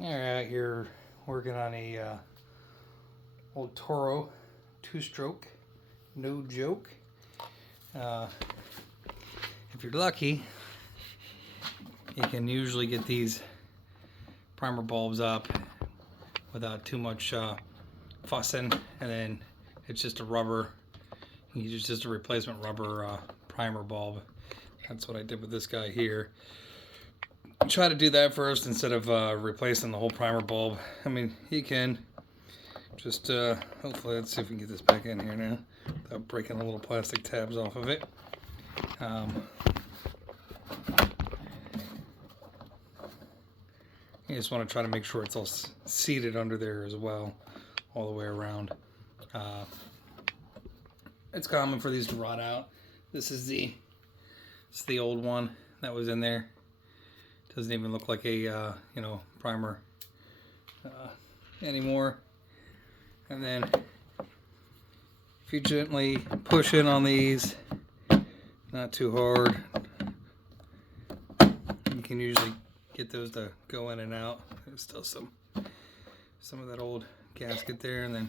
Alright, you're working on a old Toro 2-stroke, no joke. If you're lucky, you can usually get these primer bulbs up without too much fussing, and then it's just a rubber. You use just a replacement rubber primer bulb. That's what I did with this guy here. Try to do that first instead of replacing the whole primer bulb. I mean, you can just hopefully, let's see if we can get this back in here now without breaking the little plastic tabs off of it. You just want to try to make sure it's all seated under there as well, all the way around. It's common for these to rot out. This is the old one that was in there. Doesn't even look like a primer anymore. And then if you gently push in on these, not too hard, you can usually get those to go in and out. There's still some of that old gasket there, and then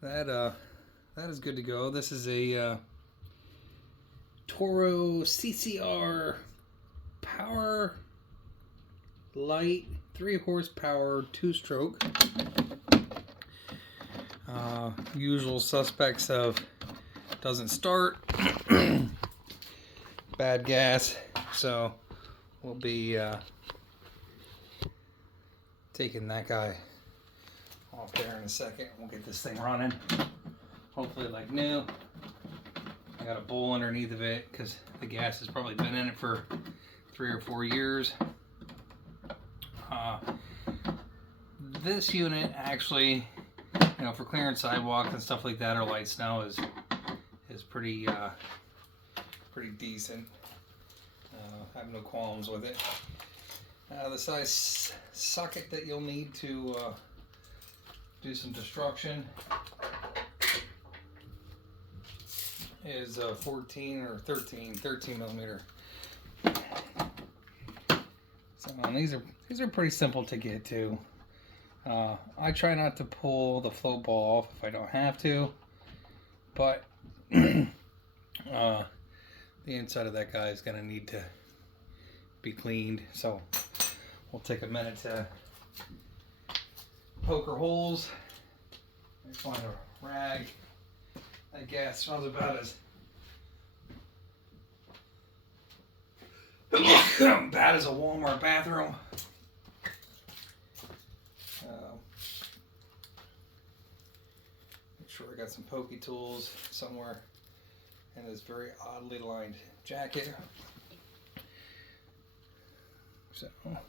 that is good to go. This is a Toro CCR Power Light 3 horsepower 2-stroke. Usual suspects of doesn't start, bad gas, so we'll be taking that guy off there in a second. We'll get this thing running, hopefully like new. I got a bowl underneath of it because the gas has probably been in it for 3 or 4 years. This unit actually, for clearing sidewalks and stuff like that, or light snow, is pretty decent. I have no qualms with it. The size socket that you'll need to do some destruction is 14 or 13 millimeter. So these are pretty simple to get to. I try not to pull the float ball off if I don't have to, but the inside of that guy is going to need to be cleaned, so we'll take a minute to poke our holes and find a rag. That gas smells about as bad as a Walmart bathroom. Make sure I got some pokey tools somewhere in this very oddly lined jacket. So, what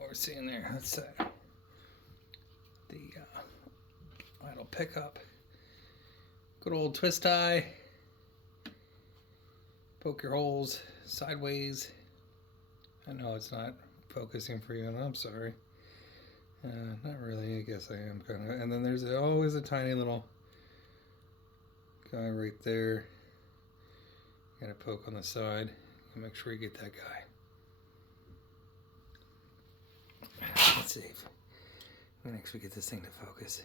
we're seeing there, that's the idle pickup. Good old twist tie. Poke your holes sideways. I know it's not focusing for you, and I'm sorry. Not really, I guess I am kind of. And then there's always a tiny little guy right there. Got to poke on the side and make sure you get that guy. Let's see if we can actually get this thing to focus.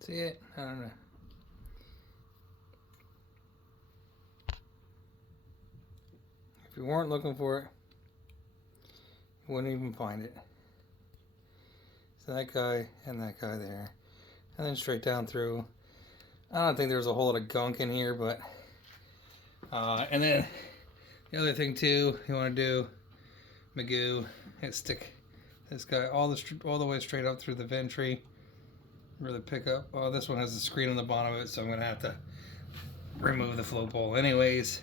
See it? I don't know. If you weren't looking for it, you wouldn't even find it. So that guy and that guy there. And then straight down through. I don't think there's a whole lot of gunk in here, but and then the other thing too you want to do, Magoo, is stick this guy all the way straight up through the ventry or the pickup. Oh, this one has a screen on the bottom of it, so I'm gonna have to remove the float bowl anyways,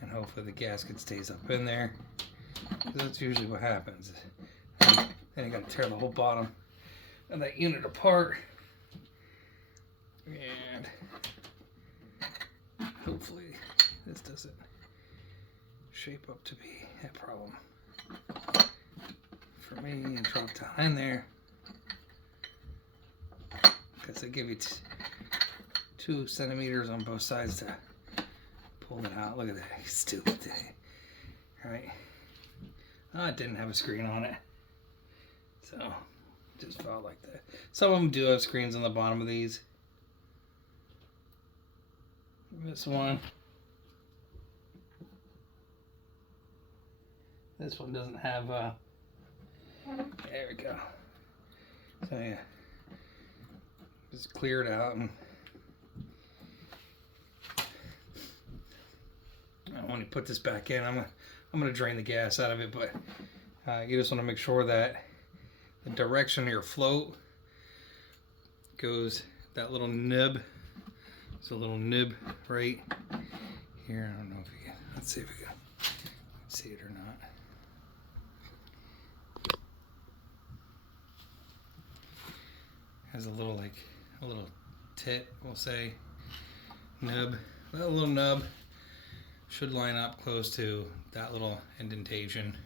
and hopefully the gasket stays up in there, because that's usually what happens. Then you gotta tear the whole bottom of that unit apart, and hopefully this doesn't shape up to be a problem for me and drop down in there, because they give you 2 centimeters on both sides to pull it out. Look at that stupid thing. Alright. Oh, it didn't have a screen on it. So, just felt like that. Some of them do have screens on the bottom of these. This one. This one doesn't have there we go. So yeah. Just clear it out, and when you put this back in, I'm gonna drain the gas out of it, but you just want to make sure that the direction of your float goes that little nib. It's a little nib right here. I don't know if you can. Let's see if we can see it or not. Has a little tit, we'll say, nub. That little nub should line up close to that little indentation.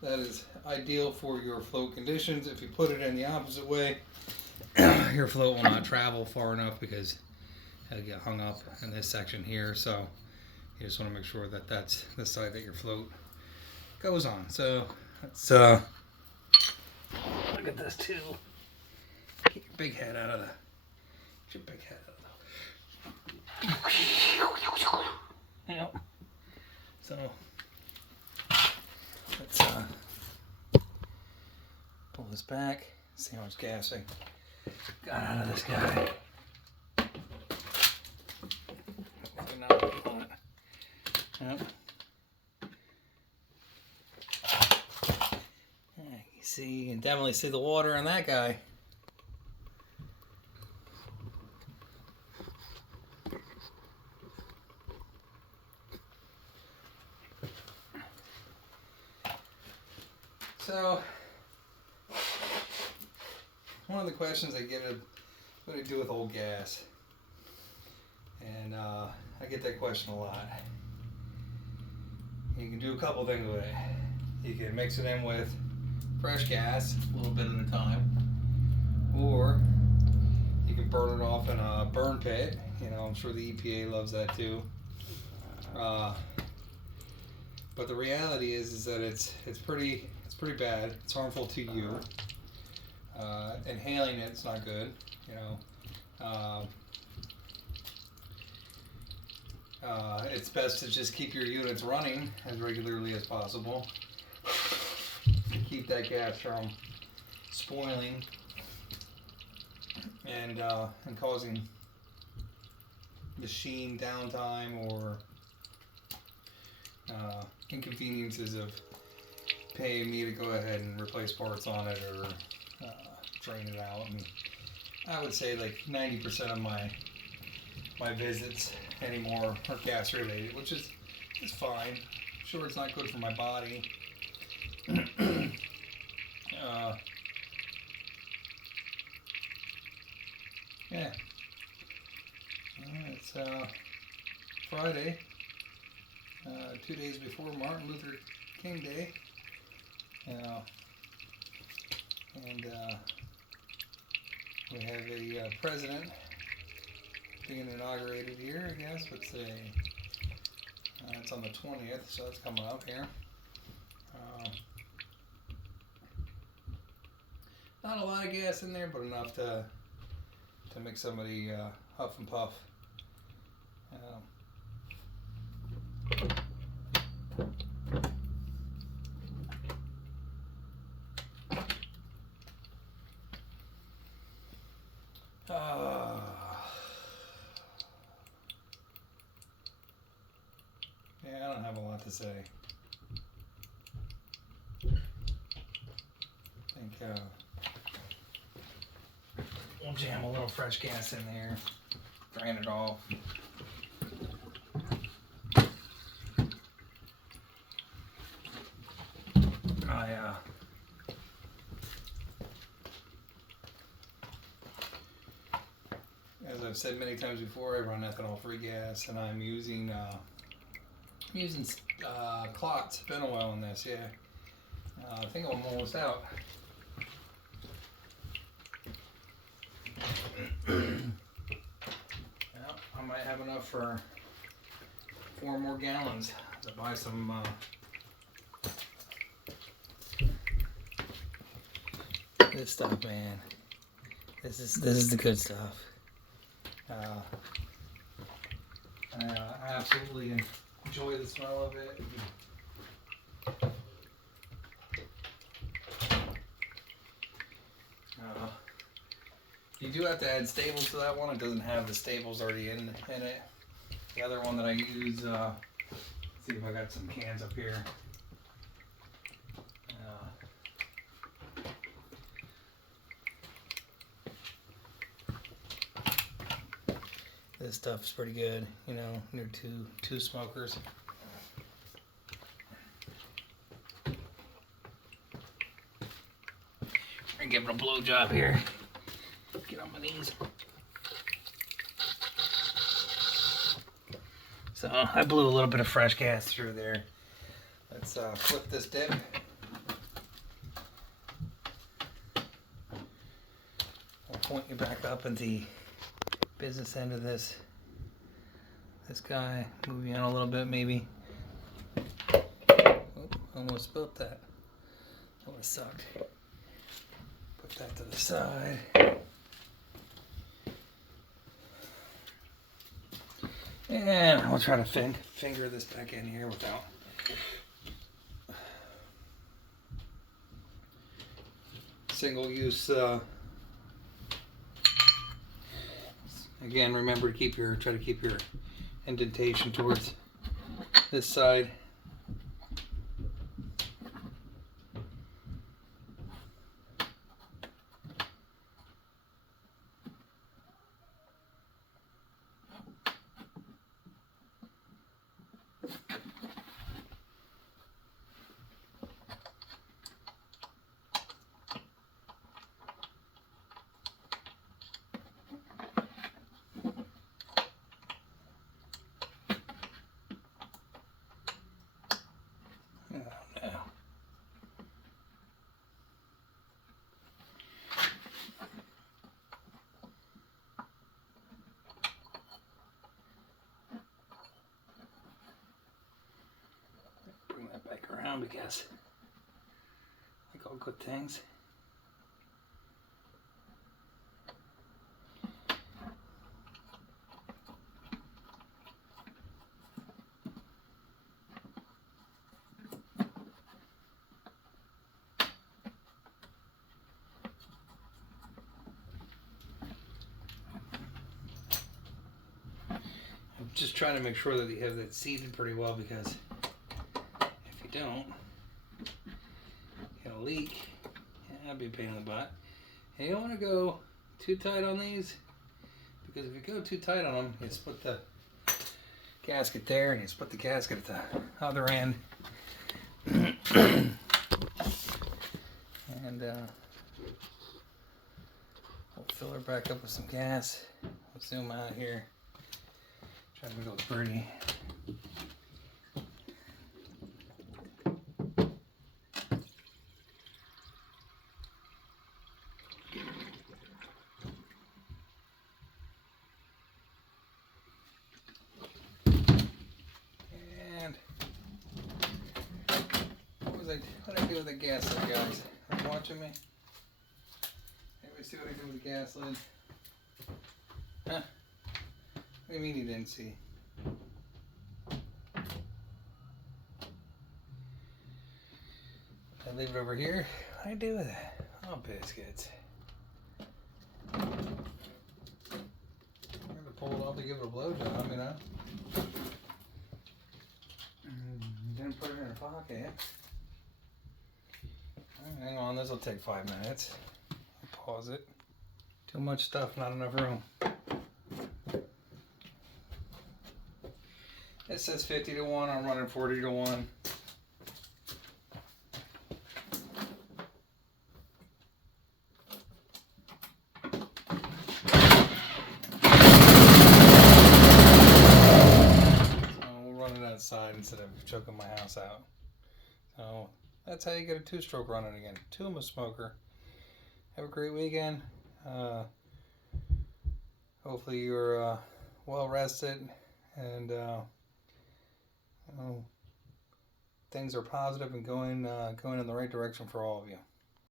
That is ideal for your float conditions. If you put it in the opposite way, your float will not travel far enough because it'll get hung up in this section here. So you just want to make sure that that's the side that your float goes on. So let's look at this too. Get your big head out of the. Get your big head out of the. Yep. So let's pull this back. See how much gas I got out of this guy. Yep. You see, you can definitely see the water on that guy. So, one of the questions I get is, what do you do with old gas? And I get that question a lot. You can do a couple things with it. You can mix it in with fresh gas, a little bit at a time, or you can burn it off in a burn pit. You know, I'm sure the EPA loves that too. But the reality is that it's pretty bad. It's harmful to you. Inhaling it's not good. You know. It's best to just keep your units running as regularly as possible to keep that gas from spoiling and causing machine downtime or inconveniences of paying me to go ahead and replace parts on it or drain it out. And I would say like 90% of my visits anymore are gas related, which is fine. I'm sure it's not good for my body. Yeah. It's Friday, 2 days before Martin Luther King Day. And we have a president being inaugurated here, I guess. It's on the 20th, so that's coming up here. Not a lot of gas in there, but enough to make somebody huff and puff. Yeah, I don't have a lot to say. I think we'll jam a little fresh gas in there, drain it off. As I've said many times before, I run ethanol-free gas, and I'm using clot spin oil in this. Yeah, I think I'm almost out. Well, I might have enough for 4 more gallons to buy some this stuff, man. This is the good stuff. I absolutely enjoy the smell of it. You do have to add staples to that one. It doesn't have the staples already in it. The other one that I use, let's see if I got some cans up here. This stuff's pretty good, you know, near two smokers. I'm giving a blow job here. Get on my knees. So I blew a little bit of fresh gas through there. Let's flip this dip. I'll point you back up at the business end of this guy. Move you in a little bit maybe. Oh, almost spilt that. That would have sucked. Put that to the side. And I'll try to finger this back in here without single use. Again, remember to try to keep your indentation towards this side. Back around because like all good things. I'm just trying to make sure that you have that seated pretty well, because don't, get a leak, that'd be a pain in the butt. And you don't want to go too tight on these, because if you go too tight on them, you split the gasket there and you split the gasket at the other end. And we'll fill her back up with some gas. We'll zoom out here, try to make it look pretty. What did I do with the gas lid, guys? Are you watching me? Anybody see what I did with the gas lid? Huh? What do you mean you didn't see? I leave it over here. What do I do with it? Oh, biscuits. I'm going to pull it off to give it a blowjob, you know? Didn't put it in a pocket. Hang on, this will take 5 minutes. I'll pause it. Too much stuff, not enough room. It says 50 to 1, I'm running 40 to 1. So we'll run it outside instead of choking my house out. So that's how you get a 2-stroke running again. 2 of a smoker. Have a great weekend. hopefully you're well rested and things are positive and going in the right direction for all of you.